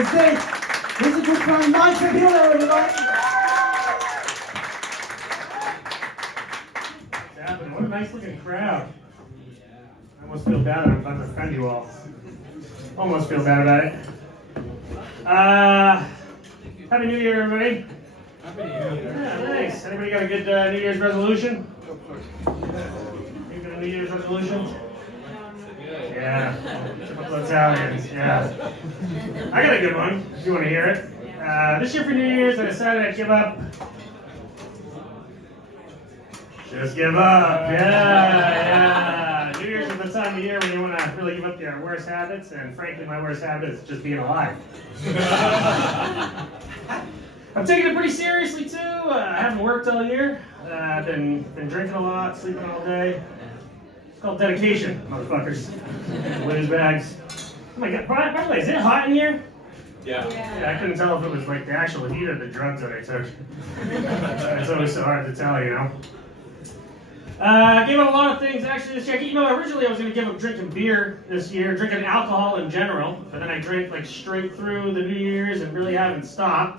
the stage. Here's a good friend, Nice and Hilaire, everybody. What's happening? What a nice looking crowd. I almost feel bad. I'm about to offend you all. Almost feel bad about it. Happy New Year, everybody. Happy New Year. Yeah, nice. Anybody got a good New Year's resolution? You got a New Year's resolution? Yeah. Typical Italians. Yeah. I got a good one, if you want to hear it. This year for New Year's, I decided I'd give up. Just give up. Yeah. New Year's is the time of year when you want to really give up your worst habits, and frankly, my worst habit is just being alive. I'm taking it pretty seriously too. I haven't worked all year. I've been drinking a lot, sleeping all day. It's called dedication, motherfuckers. Lose bags. Oh my god, by the way, is it hot in here? Yeah. Yeah, I couldn't tell if it was like the actual heat or the drugs that I took. It's always so hard to tell, you know. I gave up a lot of things actually this year. You know, originally I was going to give up drinking beer this year, drinking alcohol in general, but then I drank like straight through the New Year's and really haven't stopped.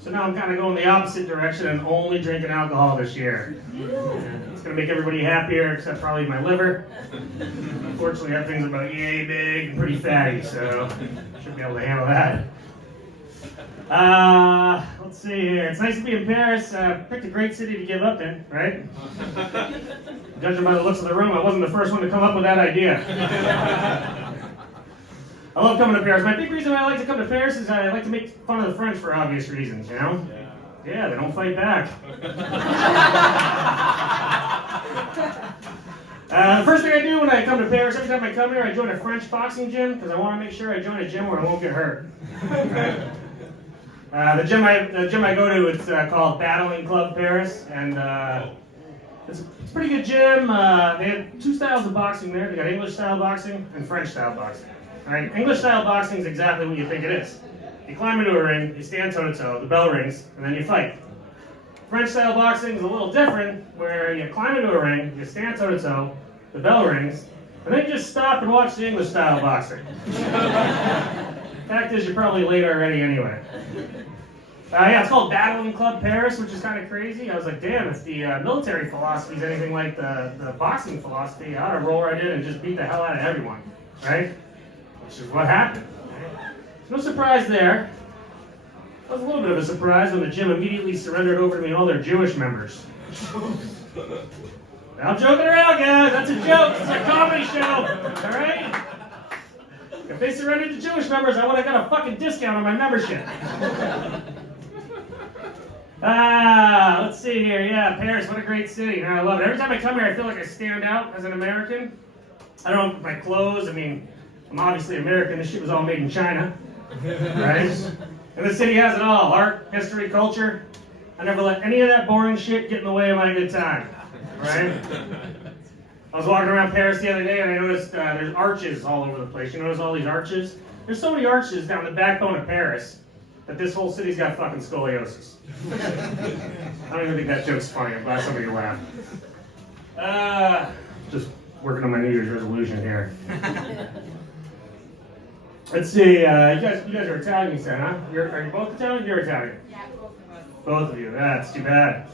So now I'm kind of going the opposite direction and only drinking alcohol this year. It's going to make everybody happier, except probably my liver. Unfortunately, that thing's about yay big and pretty fatty, so I should be able to handle that. Let's see here. It's nice to be in Paris. Picked a great city to give up in, right? Judging by the looks of the room, I wasn't the first one to come up with that idea. I love coming to Paris. My big reason I like to come to Paris is I like to make fun of the French for obvious reasons, you know? Yeah, they don't fight back. The first thing I do when I come to Paris, every time I come here, I join a French boxing gym because I want to make sure I join a gym where I won't get hurt. The gym I go to, it's called Battling Club Paris, and it's a pretty good gym. They have two styles of boxing there. They got English style boxing and French style boxing. All right, English style boxing is exactly what you think it is. You climb into a ring, you stand toe to toe, the bell rings, and then you fight. French style boxing is a little different, where you climb into a ring, you stand toe to toe, the bell rings, and then you just stop and watch the English style boxing. Fact is, you're probably late already anyway. Yeah, it's called Battling Club Paris, which is kind of crazy. I was like, damn, if the military philosophy is anything like the boxing philosophy, I ought to roll right in and just beat the hell out of everyone, right? Which is what happened. No surprise there. It was a little bit of a surprise when the gym immediately surrendered over to me all their Jewish members. I'm joking around, guys. That's a joke. It's a comedy show. All right? If they surrendered to Jewish members, I would have got a fucking discount on my membership. Let's see here. Yeah, Paris, what a great city. I love it. Every time I come here, I feel like I stand out as an American. I don't know, my clothes, I mean, I'm obviously American. This shit was all made in China, right? And the city has it all. Art, history, culture. I never let any of that boring shit get in the way of my good time, right? I was walking around Paris the other day and I noticed there's arches all over the place. You notice all these arches? There's so many arches down the backbone of Paris that this whole city's got fucking scoliosis. I don't even think that joke's funny. I'm glad somebody laughed. Just working on my New Year's resolution here. Let's see, you guys are Italian, you said, huh? Are you both Italian? You're Italian? Yeah, both of us. Both of you, that's too bad.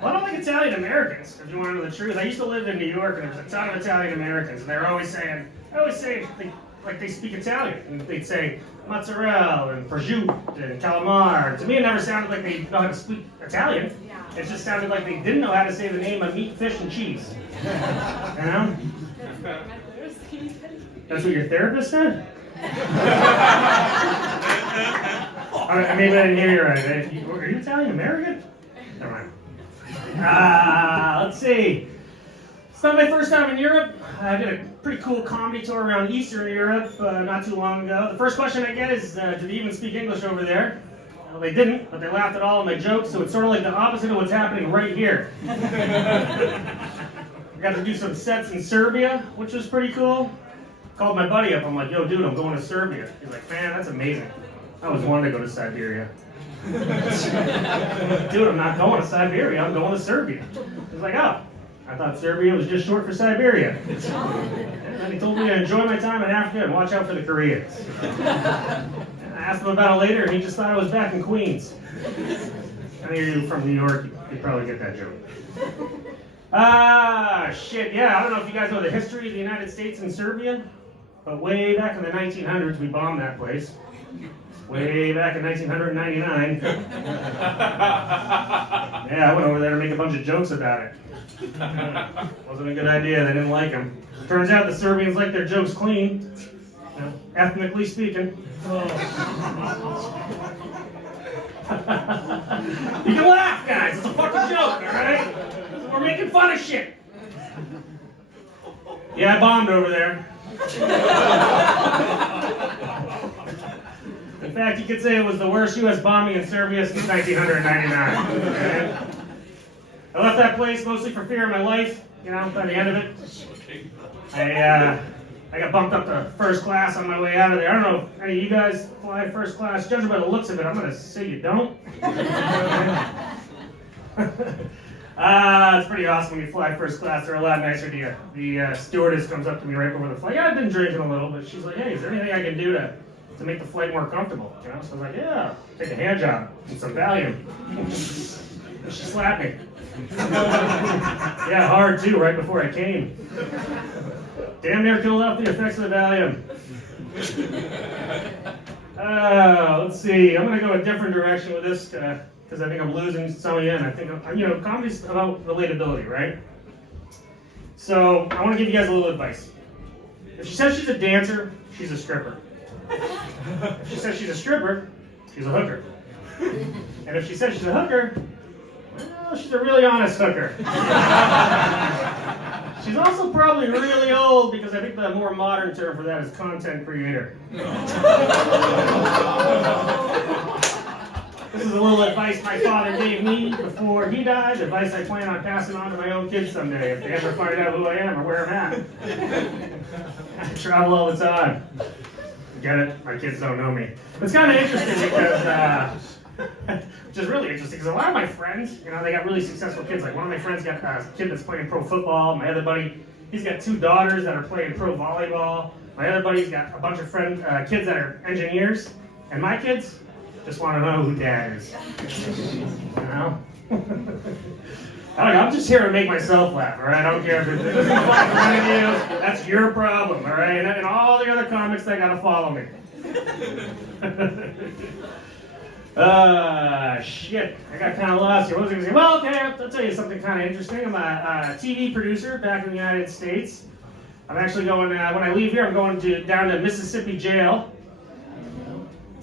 Well, I don't like Italian Americans, if you want to know the truth. I used to live in New York and there was a ton of Italian Americans, and they were always saying, they speak Italian, and they'd say mozzarella and prosciutto and calamari. To me, it never sounded like they know how to speak Italian. It just sounded like they didn't know how to say the name of meat, fish, and cheese. You know? That's what your therapist said? Maybe I didn't hear you right. Are you Italian American? Never mind. Let's see. It's not my first time in Europe. I did a pretty cool comedy tour around Eastern Europe not too long ago. The first question I get is, do they even speak English over there? Well, they didn't, but they laughed at all of my jokes, so it's sort of like the opposite of what's happening right here. I got to do some sets in Serbia, which was pretty cool. Called my buddy up. I'm like, yo, dude, I'm going to Serbia. He's like, man, that's amazing. I always wanted to go to Siberia. Dude, I'm not going to Siberia. I'm going to Serbia. He's like, oh, I thought Serbia was just short for Siberia. And he told me to enjoy my time in Africa and watch out for the Koreans. And I asked him about it later, and he just thought I was back in Queens. I think you're from New York, you'd probably get that joke. Shit, yeah, I don't know if you guys know the history of the United States and Serbia, but way back in the 1900s, we bombed that place. Way back in 1999. Yeah, I went over there to make a bunch of jokes about it. Wasn't a good idea, they didn't like them. Turns out the Serbians like their jokes clean, you know, ethnically speaking. You can laugh, guys, it's a fucking joke, alright? We're making fun of shit. Yeah, I bombed over there. In fact, you could say it was the worst U.S. bombing in Serbia since 1999. Okay? I left that place mostly for fear of my life, you know, by the end of it. I got bumped up to first class on my way out of there. I don't know if any of you guys fly first class. Judging by the looks of it, I'm going to say you don't. It's pretty awesome when you fly first class. They're a lot nicer to you. The stewardess comes up to me right before the flight. Yeah, I've been drinking a little, but she's like, hey, is there anything I can do to make the flight more comfortable? You know? So I was like, yeah, take a hand job and some Valium. And she slapped me. Yeah, hard too, right before I came. Damn near killed off the effects of the Valium. Let's see. I'm going to go a different direction with this because I think I'm losing some of you. And I think, comedy's about relatability, right? So I want to give you guys a little advice. If she says she's a dancer, she's a stripper. If she says she's a stripper, she's a hooker. And if she says she's a hooker, well, she's a really honest hooker. She's also probably really old because I think the more modern term for that is content creator. This is a little advice my father gave me before he died, advice I plan on passing on to my own kids someday if they ever find out who I am or where I'm at. I travel all the time. Get it? My kids don't know me. It's kind of interesting because, which is really interesting, because a lot of my friends, they got really successful kids. Like one of my friends got a kid that's playing pro football. My other buddy, he's got 2 daughters that are playing pro volleyball. My other buddy's got a bunch of kids that are engineers. And my kids just want to know who dad is. You know? I don't know, I'm just here to make myself laugh, all right? I don't care if it doesn't apply to one of you. That's your problem, all right? And all the other comics, they gotta follow me. Shit. I got kind of lost here. What was I going to say? Well, okay, I'll tell you something kind of interesting. I'm a TV producer back in the United States. I'm actually going, when I leave here, I'm going down to Mississippi jail.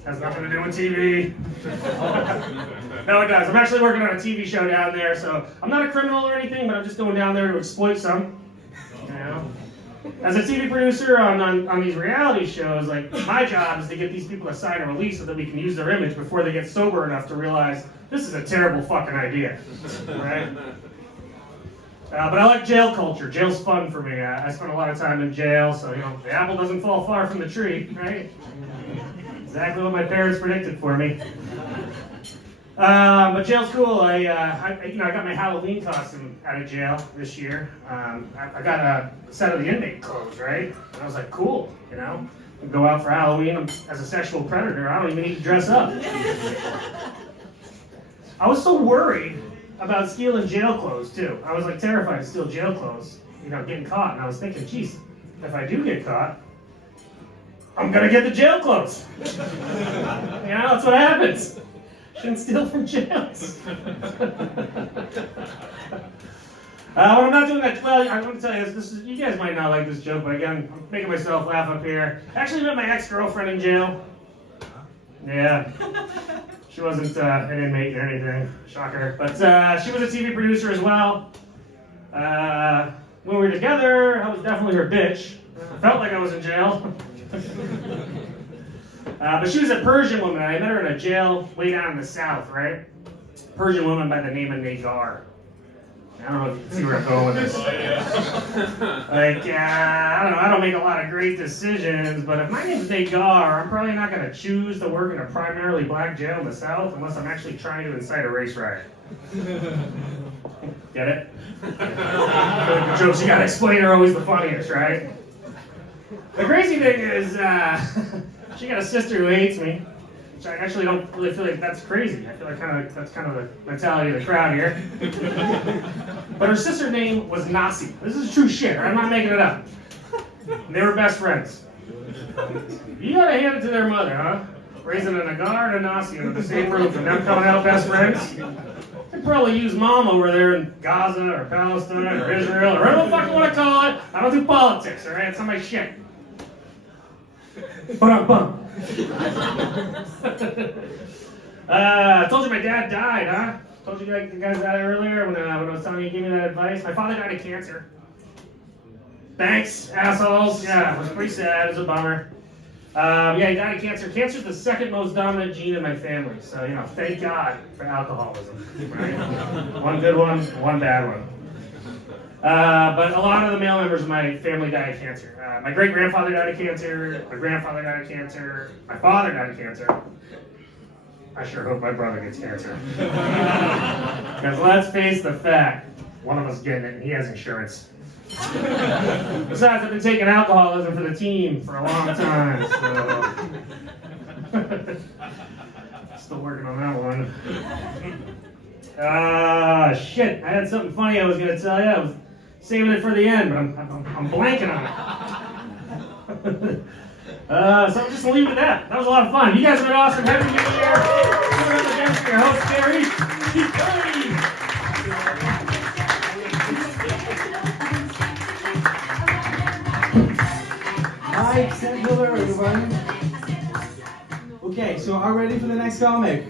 Has nothing to do with TV. No, it does. I'm actually working on a TV show down there, so I'm not a criminal or anything, but I'm just going down there to exploit some. You know? As a TV producer on these reality shows, like, my job is to get these people to sign a release so that we can use their image before they get sober enough to realize this is a terrible fucking idea, right? But I like jail culture. Jail's fun for me. I spent a lot of time in jail, so, the apple doesn't fall far from the tree, right? Exactly what my parents predicted for me. But jail's cool. I got my Halloween costume out of jail this year. I got a set of the inmate clothes, right? And I was like, cool, Go out for Halloween as a sexual predator. I don't even need to dress up. I was so worried about stealing jail clothes too. I was like terrified to steal jail clothes, getting caught. And I was thinking, geez, if I do get caught, I'm gonna get the jail clothes. That's what happens. Shouldn't steal from jails. I'm not doing that. Well, I'm going to tell you this. You guys might not like this joke, but again, I'm making myself laugh up here. I actually met my ex-girlfriend in jail. Yeah. She wasn't an inmate or anything. Shocker. But she was a TV producer as well. When we were together, I was definitely her bitch. I felt like I was in jail. But she was a Persian woman. I met her in a jail way down in the south, right? Persian woman by the name of Nagar. I don't know if you can see where I'm going with this. Oh, yeah. Like, I don't know, I don't make a lot of great decisions, but if my name's Nagar, I'm probably not going to choose to work in a primarily black jail in the South unless I'm actually trying to incite a race riot. Get it? The jokes you gotta explain are always the funniest, right? The crazy thing is, she got a sister who hates me, which I actually don't really feel like that's crazy. I feel like that's kind of the mentality of the crowd here. But her sister's name was Nasi. This is true shit. I'm not making it up. They were best friends. You gotta hand it to their mother, huh? Raising a Nagar and a Nasi under the same roof and them coming out best friends. They'd probably use mom over there in Gaza or Palestine or Israel or whatever the fuck you want to call it. I don't do politics, alright? It's not my shit. Bum. I told you my dad died, huh? Told you guys that earlier when I was telling you to give me that advice. My father died of cancer. Thanks, assholes. Yeah, it was pretty sad. It was a bummer. Yeah, he died of cancer. Cancer's the second most dominant gene in my family. So, thank God for alcoholism. Right? One good one bad one. But a lot of the male members of my family died of cancer. My great-grandfather died of cancer. My grandfather died of cancer. My father died of cancer. I sure hope my brother gets cancer. Because let's face the fact, one of us getting it and he has insurance. Besides, I've been taking alcoholism for the team for a long time, so... Still working on that one. Shit, I had something funny I was going to tell you. I was saving it for the end, but I'm blanking on it. So I'm just going to leave it at that. That was a lot of fun. You guys have been awesome. Happy New Year. Give it up again for your host, Gary. Keep going. Mike, St. Hilaire, everybody. Okay, so are you ready for the next comic?